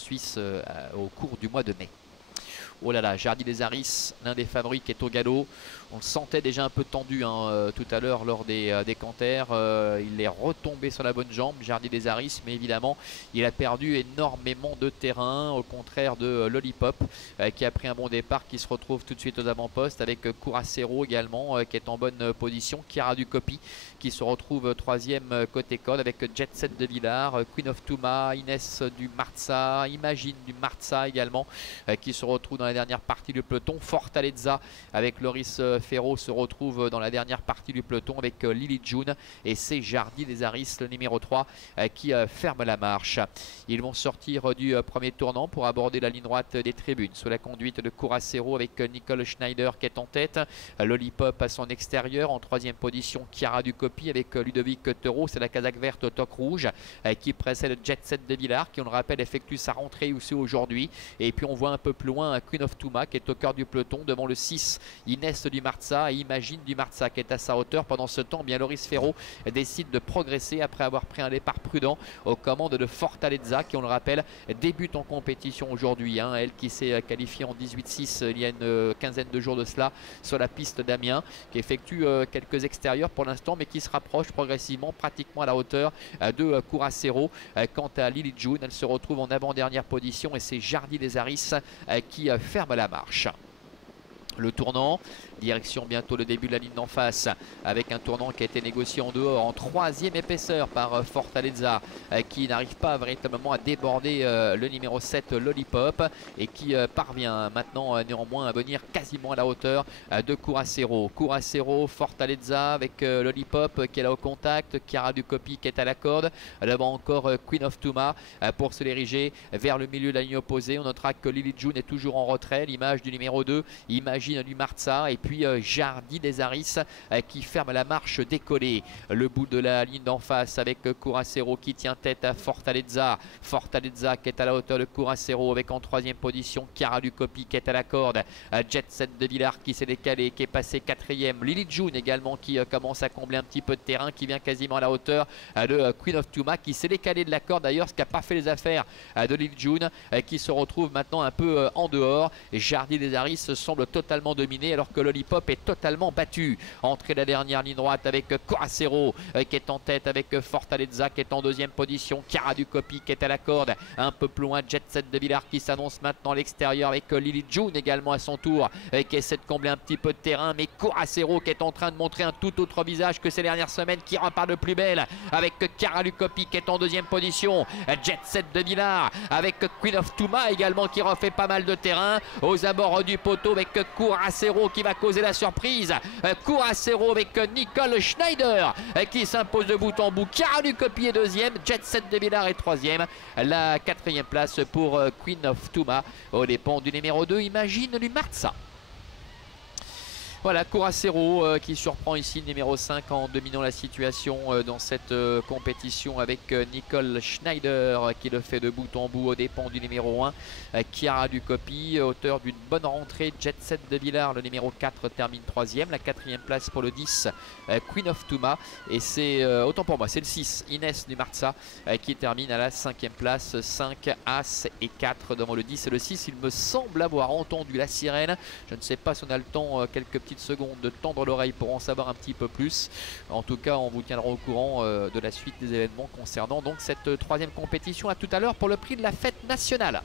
Suisse au cours du mois de mai. Oh là là, Jardy des Aris, l'un des favoris qui est au galop. On le sentait déjà un peu tendu tout à l'heure lors des canters. Il est retombé sur la bonne jambe, Jardy des Aris, mais évidemment, il a perdu énormément de terrain, au contraire de Lollipop, qui a pris un bon départ, qui se retrouve tout de suite aux avant-postes, avec Curacero également, qui est en bonne position. Chiara Ducopy, qui se retrouve troisième côté code, avec Jet Set de Villars, Queen of Touma, Inès du Marza, Imagine du Marza également, qui se retrouve dans la dernière partie du peloton. Fortaleza avec Loris Ferro se retrouve dans la dernière partie du peloton avec Lily June, et c'est Jardy des Aris, le numéro 3, qui ferme la marche. Ils vont sortir du premier tournant pour aborder la ligne droite des tribunes sous la conduite de Curacero, avec Nicole Schneider qui est en tête, Lollipop à son extérieur, en troisième position Chiara Ducopy avec Ludovic Tereau, c'est la casaque verte au toque rouge, qui précède Jet Set de Villars, qui on le rappelle effectue sa rentrée aussi aujourd'hui. Et puis on voit un peu plus loin Queen of Touma qui est au cœur du peloton devant le 6 Inès du Marza et Imagine du Marza qui est à sa hauteur. Pendant ce temps, bien Loris Ferro décide de progresser après avoir pris un départ prudent aux commandes de Fortaleza, qui on le rappelle débute en compétition aujourd'hui, elle qui s'est qualifiée en 18-6 il y a une quinzaine de jours de cela sur la piste d'Amiens, qui effectue quelques extérieurs pour l'instant, mais qui se rapproche progressivement pratiquement à la hauteur de Curacero. Quant à Lily June, elle se retrouve en avant-dernière position, et c'est Jardy des Aris qui ferme la marche. Le tournant, direction bientôt le début de la ligne d'en face, avec un tournant qui a été négocié en dehors en troisième épaisseur par Fortaleza, qui n'arrive pas véritablement à déborder le numéro 7 Lollipop, et qui parvient maintenant néanmoins à venir quasiment à la hauteur de Curacero. Curacero, Fortaleza avec Lollipop qui est là au contact, Chiara Ducopy qui est à la corde, devant encore Queen of Touma pour se diriger vers le milieu de la ligne opposée. On notera que Lily June est toujours en retrait, l'image du numéro 2, Imagine du Marza, et puis Jardy des Aris qui ferme la marche décollée. Le bout de la ligne d'en face avec Curacero qui tient tête à Fortaleza. Fortaleza qui est à la hauteur de Curacero, avec en troisième position Chiara Ducopy qui est à la corde. Jet Set de Villars qui s'est décalé, qui est passé quatrième. Lily June également qui commence à combler un petit peu de terrain, qui vient quasiment à la hauteur de Queen of Touma, qui s'est décalé de la corde d'ailleurs, ce qui n'a pas fait les affaires de Lily June, qui se retrouve maintenant un peu en dehors. Jardy des Aris semble totalement dominé, alors que Lollipop est totalement battu. Entrée de la dernière ligne droite avec Curacero qui est en tête, avec Fortaleza qui est en deuxième position, Chiara Ducopy qui est à la corde. Un peu plus loin, Jet Set de Villars qui s'annonce maintenant à l'extérieur, avec Lily June également à son tour qui essaie de combler un petit peu de terrain, mais Curacero qui est en train de montrer un tout autre visage que ces dernières semaines, qui repart de plus belle avec Chiara Ducopy qui est en deuxième position, Jet Set de Villars avec Queen of Touma également qui refait pas mal de terrain aux abords du poteau, avec Curacero qui va causer la surprise. Curacero avec Nicole Schneider qui s'impose de bout en bout. Chiara Ducopy est deuxième, Jet Set de Villars est troisième. La quatrième place pour Queen of Touma aux dépens du numéro 2 Imagine du Marza. Voilà, Curacero qui surprend ici le numéro 5 en dominant la situation dans cette compétition, avec Nicole Schneider qui le fait de bout en bout aux dépens du numéro 1 Chiara Ducopy, auteur d'une bonne rentrée. Jet Set de Villars, le numéro 4, termine troisième. La quatrième place pour le 10 Queen of Touma, et c'est autant pour moi, c'est le 6 Inès du Marza qui termine à la cinquième place. 5 As et 4 devant le 10 et le 6. Il me semble avoir entendu la sirène. Je ne sais pas si on a le temps, quelques petites secondes, de tendre l'oreille pour en savoir un petit peu plus. En tout cas, on vous tiendra au courant de la suite des événements concernant donc cette troisième compétition. À tout à l'heure pour le prix de la fête nationale.